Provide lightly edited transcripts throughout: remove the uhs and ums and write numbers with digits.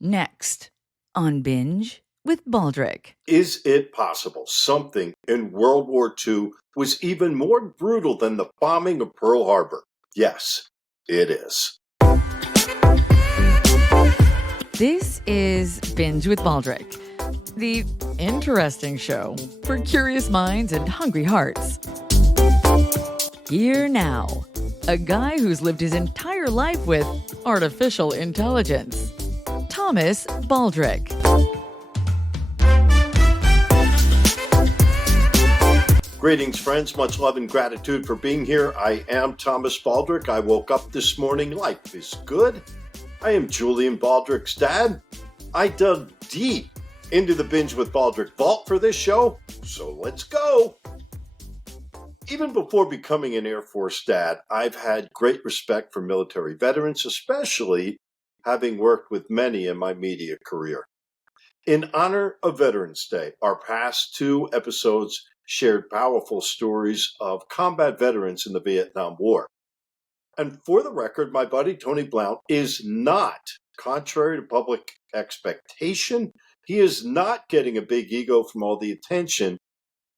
Next, on Binge with Baldrick. Is it possible something in World War II was even more brutal than the bombing of Pearl Harbor? Yes, it is. This is Binge with Baldrick, the interesting show for curious minds and hungry hearts. Here now, a guy who's lived his entire life with artificial intelligence, Thomas Baldrick. Greetings, friends. Much love and gratitude for being here. I am Thomas Baldrick. I woke up this morning. Life is good. I am Julian Baldrick's dad. I dug deep into the Binge with Baldrick vault for this show, so let's go. Even before becoming an Air Force dad, I've had great respect for military veterans, especially having worked with many in my media career. In honor of Veterans Day, our past two episodes shared powerful stories of combat veterans in the Vietnam War. And for the record, my buddy Tony Blount is not, contrary to public expectation, he is not getting a big ego from all the attention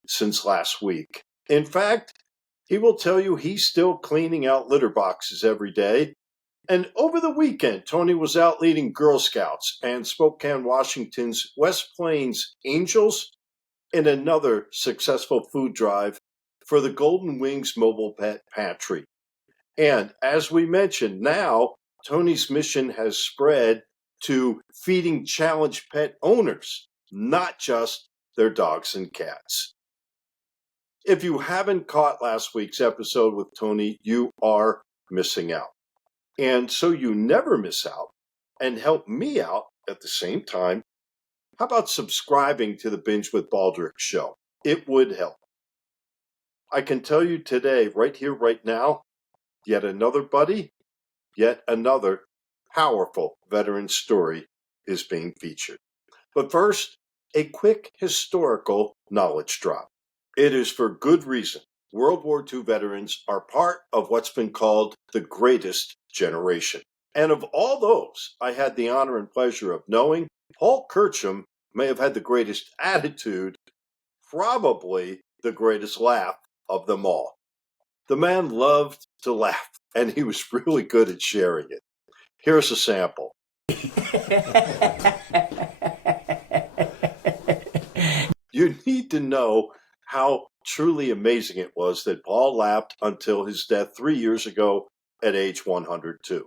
since last week. In fact, he will tell you he's still cleaning out litter boxes every day. And over the weekend, Tony was out leading Girl Scouts and Spokane, Washington's West Plains Angels in another successful food drive for the Golden Wings Mobile Pet Pantry. And as we mentioned, now Tony's mission has spread to feeding challenged pet owners, not just their dogs and cats. If you haven't caught last week's episode with Tony, you are missing out. And so you never miss out and help me out at the same time, how about subscribing to the Binge with Baldrick show? It would help. I can tell you today, right here, right now, yet another buddy, yet another powerful veteran story is being featured. But first, a quick historical knowledge drop. It is for good reason. World War II veterans are part of what's been called the greatest generation. And of all those I had the honor and pleasure of knowing, Paul Kerchum may have had the greatest attitude, probably the greatest laugh of them all. The man loved to laugh, and he was really good at sharing it. Here's a sample. You need to know how truly amazing it was that Paul laughed until his death 3 years ago at age 102.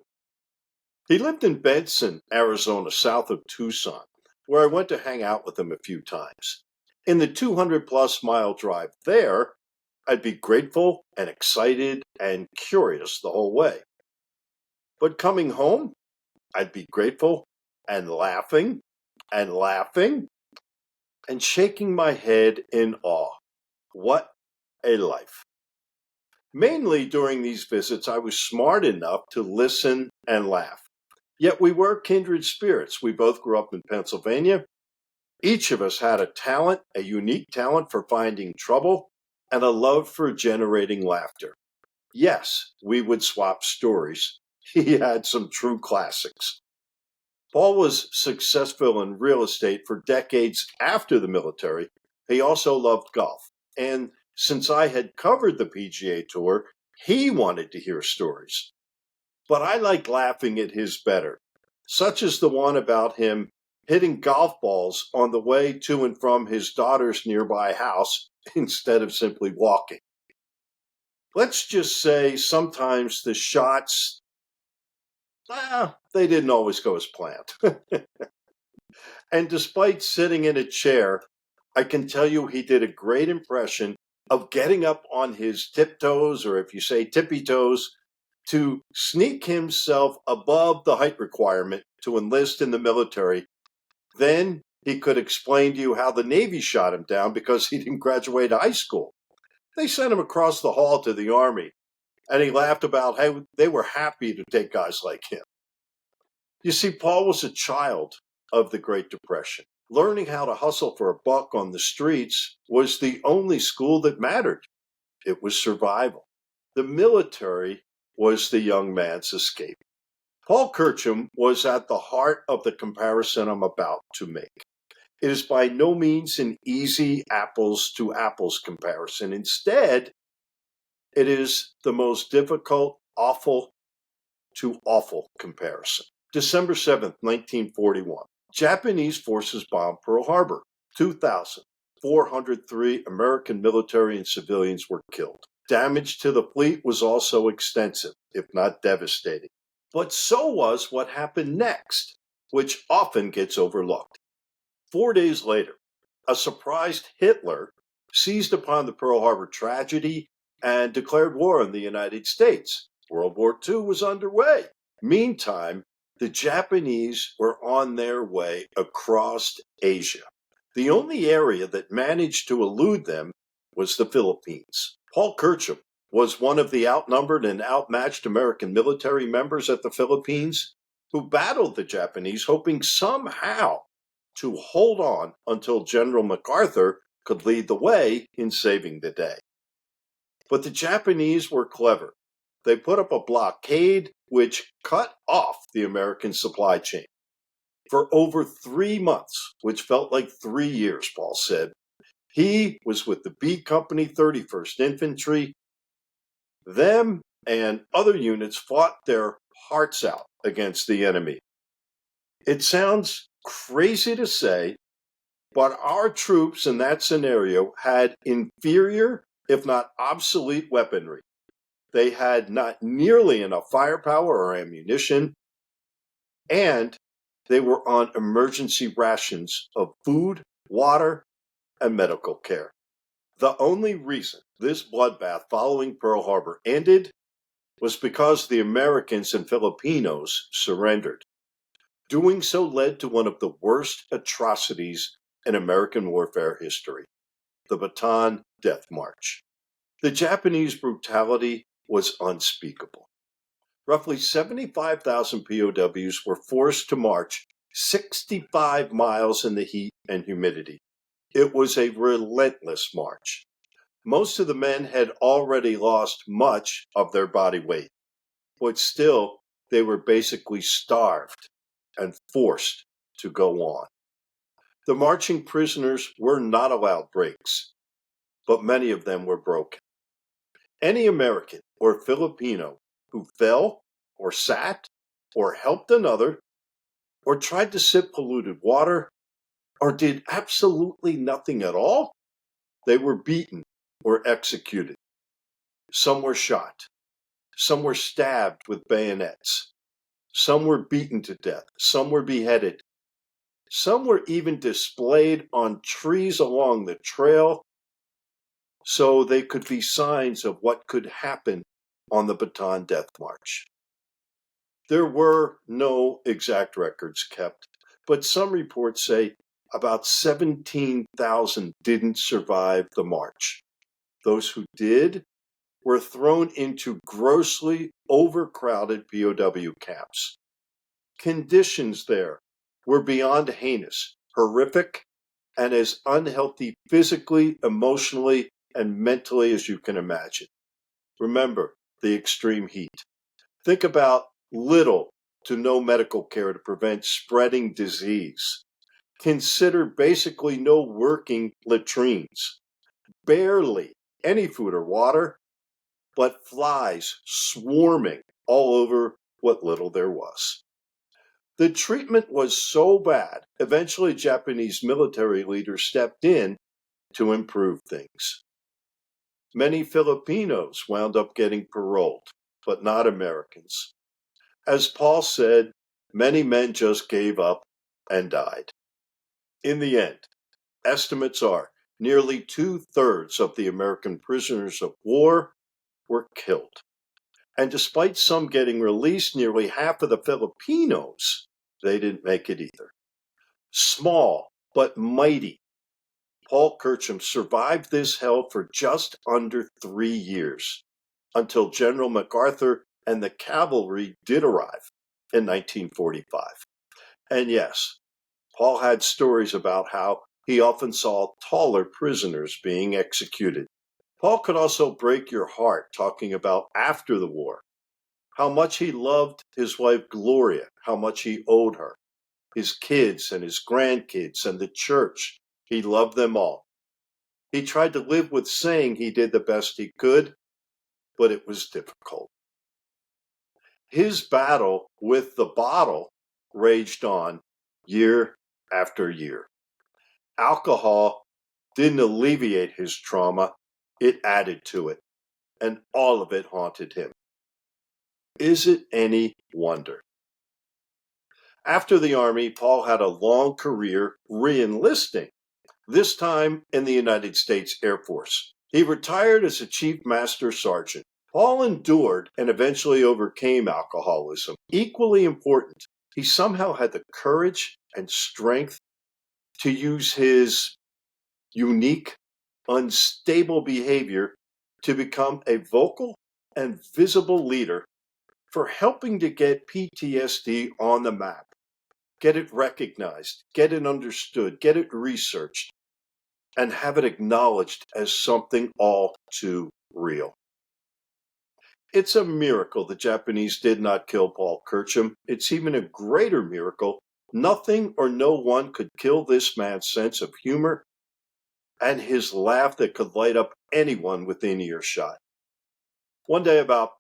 He lived in Benson, Arizona, south of Tucson, where I went to hang out with him a few times. In the 200-plus mile drive there, I'd be grateful and excited and curious the whole way. But coming home, I'd be grateful and laughing and shaking my head in awe. What a life. Mainly during these visits, I was smart enough to listen and laugh. Yet we were kindred spirits. We both grew up in Pennsylvania. Each of us had a talent, a unique talent for finding trouble, and a love for generating laughter. Yes, we would swap stories. He had some true classics. Paul was successful in real estate for decades after the military. He also loved golf. And since I had covered the PGA Tour, he wanted to hear stories. But I liked laughing at his better, such as the one about him hitting golf balls on the way to and from his daughter's nearby house instead of simply walking. Let's just say sometimes the shots, they didn't always go as planned. And despite sitting in a chair, I can tell you he did a great impression of getting up on his tiptoes, or if you say tippy toes, to sneak himself above the height requirement to enlist in the military. Then he could explain to you how the Navy shot him down because he didn't graduate high school. They sent him across the hall to the Army, and he laughed about how they were happy to take guys like him. You see, Paul was a child of the Great Depression. Learning how to hustle for a buck on the streets was the only school that mattered. It was survival. The military was the young man's escape. Paul Kerchum was at the heart of the comparison I'm about to make. It is by no means an easy apples to apples comparison. Instead, it is the most difficult, awful to awful comparison. December 7th, 1941. Japanese forces bombed Pearl Harbor. 2,403 American military and civilians were killed. Damage to the fleet was also extensive, if not devastating. But so was what happened next, which often gets overlooked. 4 days later, a surprised Hitler seized upon the Pearl Harbor tragedy and declared war on the United States. World War II was underway. Meantime, the Japanese were on their way across Asia. The only area that managed to elude them was the Philippines. Paul Kerchum was one of the outnumbered and outmatched American military members at the Philippines who battled the Japanese, hoping somehow to hold on until General MacArthur could lead the way in saving the day. But the Japanese were clever. They put up a blockade which cut off the American supply chain. For over 3 months, which felt like 3 years, Paul said, he was with the B Company 31st Infantry. Them and other units fought their hearts out against the enemy. It sounds crazy to say, but our troops in that scenario had inferior, if not obsolete, weaponry. They had not nearly enough firepower or ammunition, and they were on emergency rations of food, water, and medical care. The only reason this bloodbath following Pearl Harbor ended was because the Americans and Filipinos surrendered. Doing so led to one of the worst atrocities in American warfare history, the Bataan Death March. The Japanese brutality was unspeakable. Roughly 75,000 POWs were forced to march 65 miles in the heat and humidity. It was a relentless march. Most of the men had already lost much of their body weight, but still they were basically starved and forced to go on. The marching prisoners were not allowed breaks, but many of them were broken. Any American or Filipino who fell or sat or helped another or tried to sip polluted water or did absolutely nothing at all, they were beaten or executed. Some were shot. Some were stabbed with bayonets. Some were beaten to death. Some were beheaded. Some were even displayed on trees along the trail so they could be signs of what could happen on the Bataan Death March. There were no exact records kept, but some reports say about 17,000 didn't survive the march. Those who did were thrown into grossly overcrowded POW camps. Conditions there were beyond heinous, horrific, and as unhealthy physically, emotionally, and mentally as you can imagine. Remember the extreme heat. Think about little to no medical care to prevent spreading disease. Consider basically no working latrines, barely any food or water, but flies swarming all over what little there was. The treatment was so bad, eventually Japanese military leaders stepped in to improve things. Many Filipinos wound up getting paroled, but not Americans. As Paul said, many men just gave up and died. In the end, estimates are nearly 2/3 of the American prisoners of war were killed. And despite some getting released, nearly half of the Filipinos, they didn't make it either. Small but mighty, Paul Kerchum survived this hell for just under 3 years, until General MacArthur and the cavalry did arrive in 1945. And yes, Paul had stories about how he often saw taller prisoners being executed. Paul could also break your heart talking about after the war, how much he loved his wife Gloria, how much he owed her, his kids and his grandkids and the church. He loved them all. He tried to live with saying he did the best he could, but it was difficult. His battle with the bottle raged on year after year. Alcohol didn't alleviate his trauma, it added to it, and all of it haunted him. Is it any wonder? After the Army, Paul had a long career re-enlisting, this time in the United States Air Force. He retired as a Chief Master Sergeant. Paul endured and eventually overcame alcoholism. Equally important, he somehow had the courage and strength to use his unique, unstable behavior to become a vocal and visible leader for helping to get PTSD on the map, get it recognized, get it understood, get it researched, and have it acknowledged as something all too real. It's a miracle the Japanese did not kill Paul Kerchum. It's even a greater miracle nothing or no one could kill this man's sense of humor and his laugh that could light up anyone within earshot. One day, about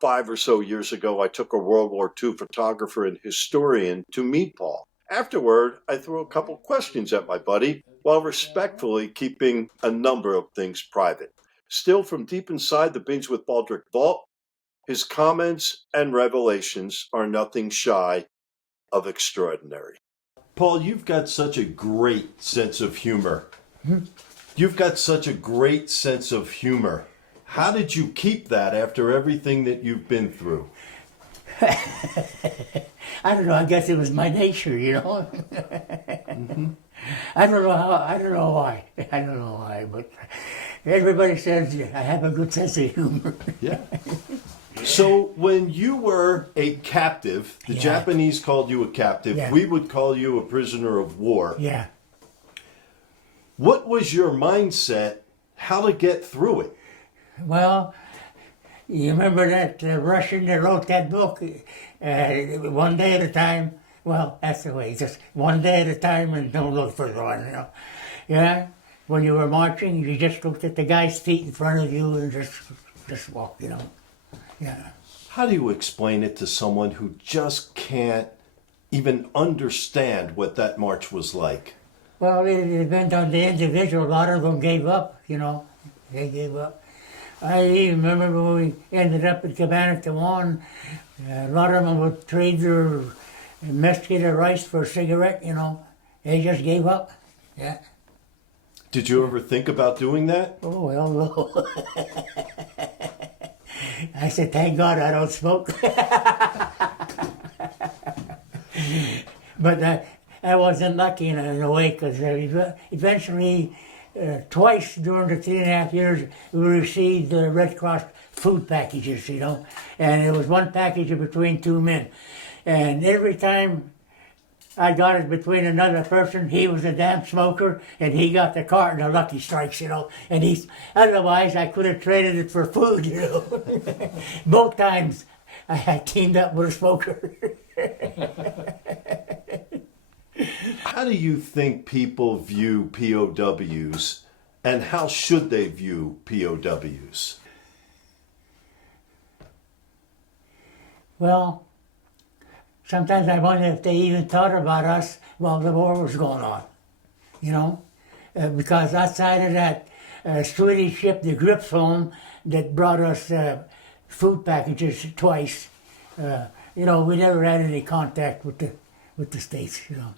5 or so years ago, I took a World War II photographer and historian to meet Paul. Afterward, I threw a couple questions at my buddy while respectfully keeping a number of things private. Still, from deep inside the Binge with Baldrick vault, his comments and revelations are nothing shy of extraordinary. Paul, you've got such a great sense of humor. You've got such a great sense of humor. How did you keep that after everything that you've been through? I don't know. I guess it was my nature, you know. Mm-hmm. I don't know why, but everybody says I have a good sense of humor. Yeah. So when you were a captive, the Japanese called you a captive. Yeah. We would call you a prisoner of war. Yeah. What was your mindset? How to get through it? Well, you remember that Russian that wrote that book, one day at a time? Well, that's the way, just one day at a time and don't look further on, you know. Yeah, when you were marching, you just looked at the guy's feet in front of you and just walked, you know. Yeah. How do you explain it to someone who just can't even understand what that march was like? Well, it depends on the individual. A lot of them gave up, you know. They gave up. I even remember when we ended up at Cabana Tawan, a lot of them would trade their masticated rice for a cigarette, you know. They just gave up. Yeah. Did you ever think about doing that? Oh, well, no. I said, thank God I don't smoke. But I wasn't lucky in a way, because eventually, twice during the 3.5 years, we received the Red Cross food packages, you know. And it was one package between two men. And every time I got it between another person, he was a damn smoker, and he got the carton of Lucky Strikes, you know. And otherwise I could have traded it for food, you know. Both times I teamed up with a smoker. How do you think people view POWs, and how should they view POWs? Well, sometimes I wonder if they even thought about us while the war was going on, you know? Because outside of that Swedish ship, the Gripsholm, that brought us food packages twice, you know, we never had any contact with the States, you know.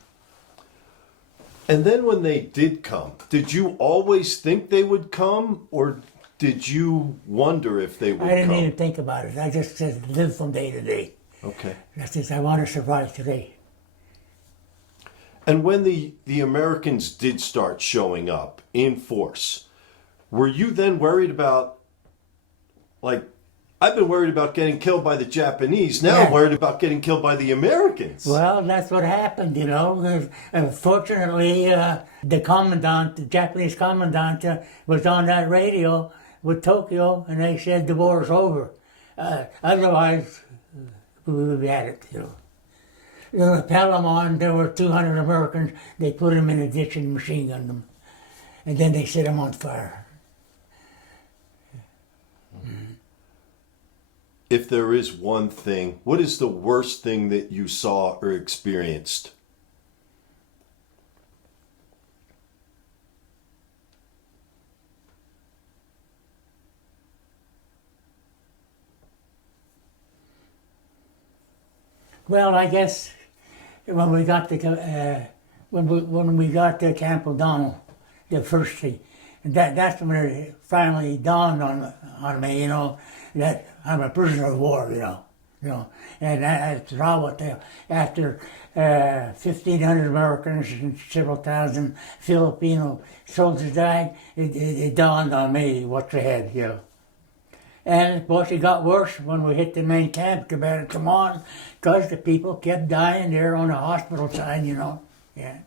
And then when they did come, did you always think they would come, or did you wonder if they would come? I didn't even think about it. I just said live from day to day. Okay. That's it. I want to survive today. And when the Americans did start showing up in force, were you then worried about, like, I've been worried about getting killed by the Japanese. Now I'm worried about getting killed by the Americans. Well, that's what happened, you know. Fortunately, the Japanese commandant was on that radio with Tokyo, and they said the war's over. Otherwise, we would be at it, you know. The Palamon, there were 200 Americans. They put them in a ditch and machine gunned them. And then they set them on fire. If there is one thing, what is the worst thing that you saw or experienced? Well, I guess when we got to when we got to Camp O'Donnell, the first thing, and that's when it finally dawned on me, you know, that I'm a prisoner of war, you know, and that's all what they, after 1,500 Americans and several thousand Filipino soldiers died, it dawned on me what's ahead, you know. And of course it got worse when we hit the main camp, come on, because the people kept dying there on the hospital side, you know. Yeah.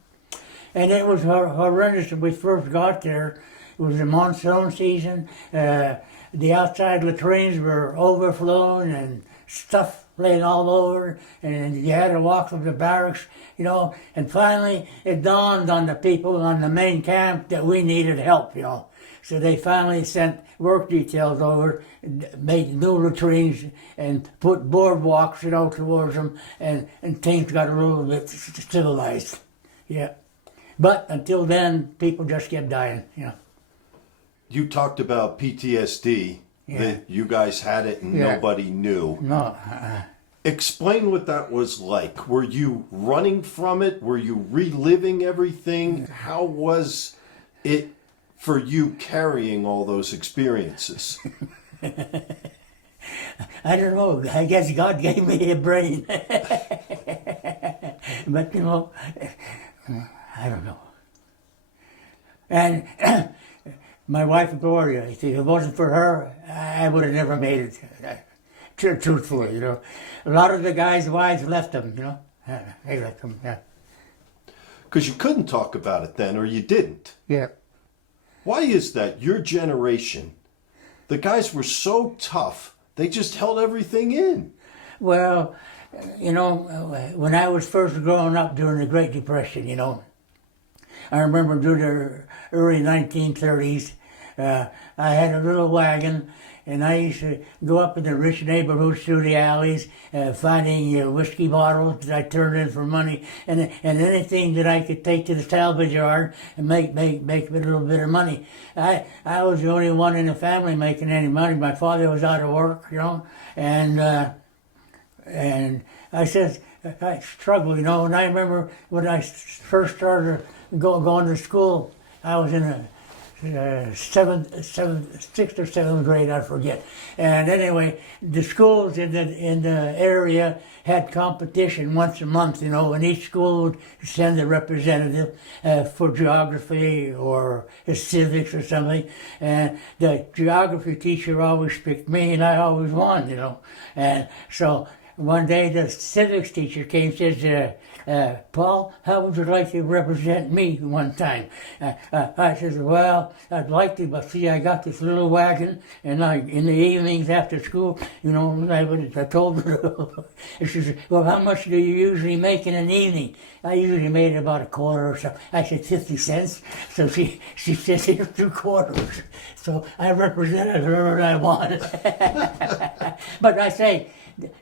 And it was horrendous when we first got there. It was the monsoon season. The outside latrines were overflowing and stuff laid all over, and you had to walk from the barracks, you know. And finally it dawned on the people on the main camp that we needed help, you know. So they finally sent work details over, made new latrines, and put boardwalks, you know, towards them, and things got a little bit civilized. Yeah. But until then, people just kept dying, you know. You talked about PTSD, that you guys had it and nobody knew. No. Explain what that was like. Were you running from it? Were you reliving everything? How was it for you carrying all those experiences? I don't know. I guess God gave me a brain. But, you know, I don't know. And my wife, Gloria, if it wasn't for her, I would have never made it. Truthfully, you know. A lot of the guys' wives left them, you know. They left them, yeah. Because you couldn't talk about it then, or you didn't. Yeah. Why is that? Your generation, the guys were so tough, they just held everything in. Well, you know, when I was first growing up during the Great Depression, you know, I remember during the early 1930s, I had a little wagon, and I used to go up in the rich neighborhoods through the alleys, finding whiskey bottles that I turned in for money, and anything that I could take to the salvage yard and make a little bit of money. I was the only one in the family making any money. My father was out of work, you know, and I said, I struggled, you know, and I remember when I first started going to school, I was in a sixth or seventh grade, I forget. And anyway, the schools in the area had competition once a month, you know, and each school would send a representative for geography or civics or something. And the geography teacher always picked me, and I always won, you know. And so one day the civics teacher came and says, Paul, how would you like to represent me one time? I said, well, I'd like to, but see, I got this little wagon, and in the evenings after school, you know, I told her, she said, well, how much do you usually make in an evening? I usually made about a quarter or so. I said 50 cents. So she said, here's 2 quarters. So I represented her and I won. But I say,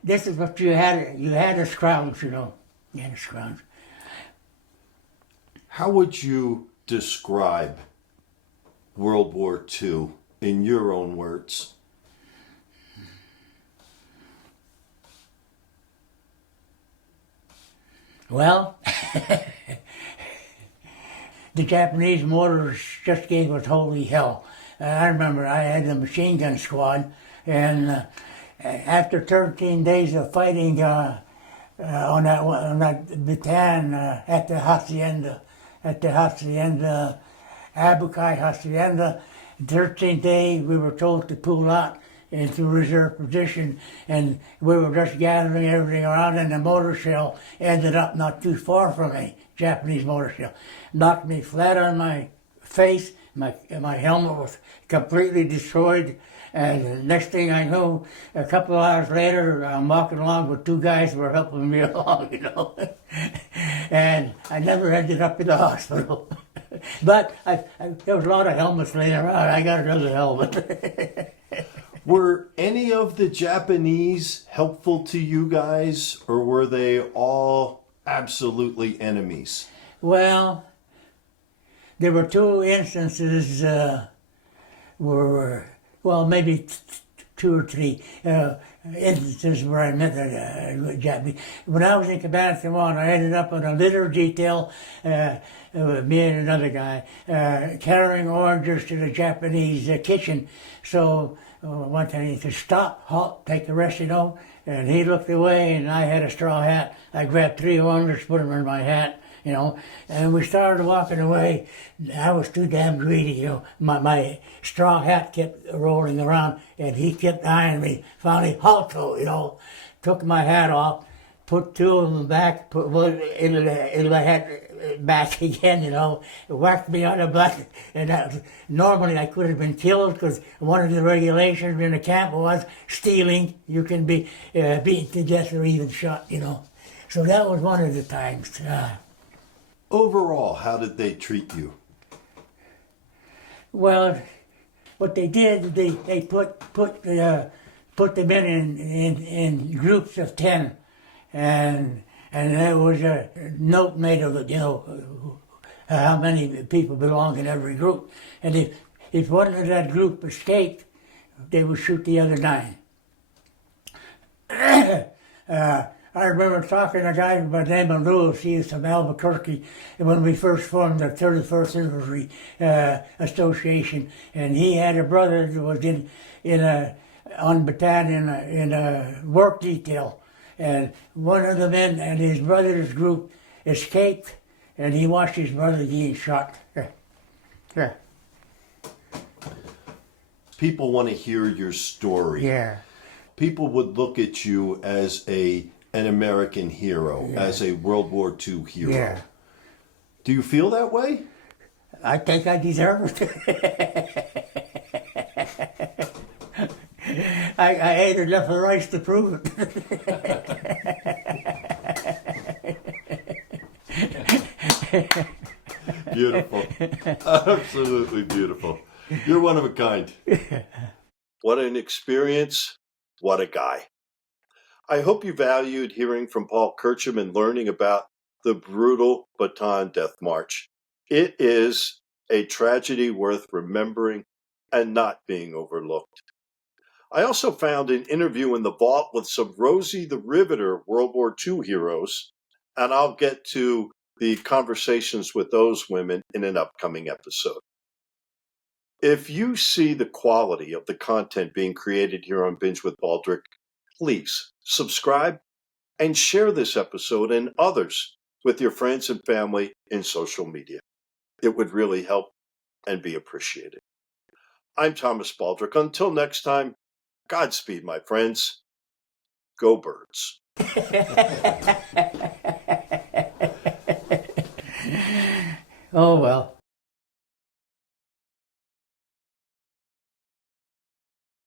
this is what you had a scrounge, you know. Yeah, a scrounge. How would you describe World War II in your own words? Well, the Japanese mortars just gave us holy hell. I remember I had the machine gun squad, and after 13 days of fighting on that Bataan at the hacienda, Abukai hacienda, 13th day we were told to pull out into reserve position, and we were just gathering everything around, and the mortar shell ended up not too far from me, Japanese mortar shell. Knocked me flat on my face, my helmet was completely destroyed, And the next thing I knew, a couple of hours later, I'm walking along with two guys who were helping me along, you know. And I never ended up in the hospital. But there was a lot of helmets laying around. I got another helmet. Were any of the Japanese helpful to you guys, or were they all absolutely enemies? Well, there were two instances well, maybe two or three instances where I met a Japanese. When I was in Combat Taiwan, I ended up on a litter detail, me and another guy, carrying oranges to the Japanese kitchen. So one time he said, "Stop, halt, take the rest, you know." And he looked away, and I had a straw hat. I grabbed 3 oranges, put them in my hat, you know, and we started walking away. I was too damn greedy, you know. My straw hat kept rolling around, and he kept eyeing me. Finally, halto, you know, took my hat off, put 2 of them back, put one into the hat back again, you know, whacked me on the butt. And normally I could have been killed, because one of the regulations in the camp was stealing. You can be beaten to death or even shot, you know. So that was one of the times. Overall, how did they treat you? Well, what they did, they put them in groups of 10, and there was a note made of it, you know, how many people belong in every group. And if one of that group escaped, they would shoot the other 9. I remember talking to a guy by the name of Lewis. He was from Albuquerque when we first formed the 31st Infantry Association, and he had a brother that was on Bataan in a work detail, and one of the men and his brother's group escaped, and he watched his brother getting shot. Yeah. People want to hear your story. Yeah. People would look at you as an American hero, as a World War II hero. Yeah. Do you feel that way? I think I deserve it. I ate enough of rice to prove it. Beautiful. Absolutely beautiful. You're one of a kind. What an experience. What a guy. I hope you valued hearing from Paul Kerchum and learning about the brutal Bataan Death March. It is a tragedy worth remembering and not being overlooked. I also found an interview in the vault with some Rosie the Riveter World War II heroes, and I'll get to the conversations with those women in an upcoming episode. If you see the quality of the content being created here on Binge with Baldrick, please subscribe and share this episode and others with your friends and family in social media. It would really help and be appreciated. I'm Thomas Baldrick. Until next time, Godspeed, my friends. Go Birds. Oh, well.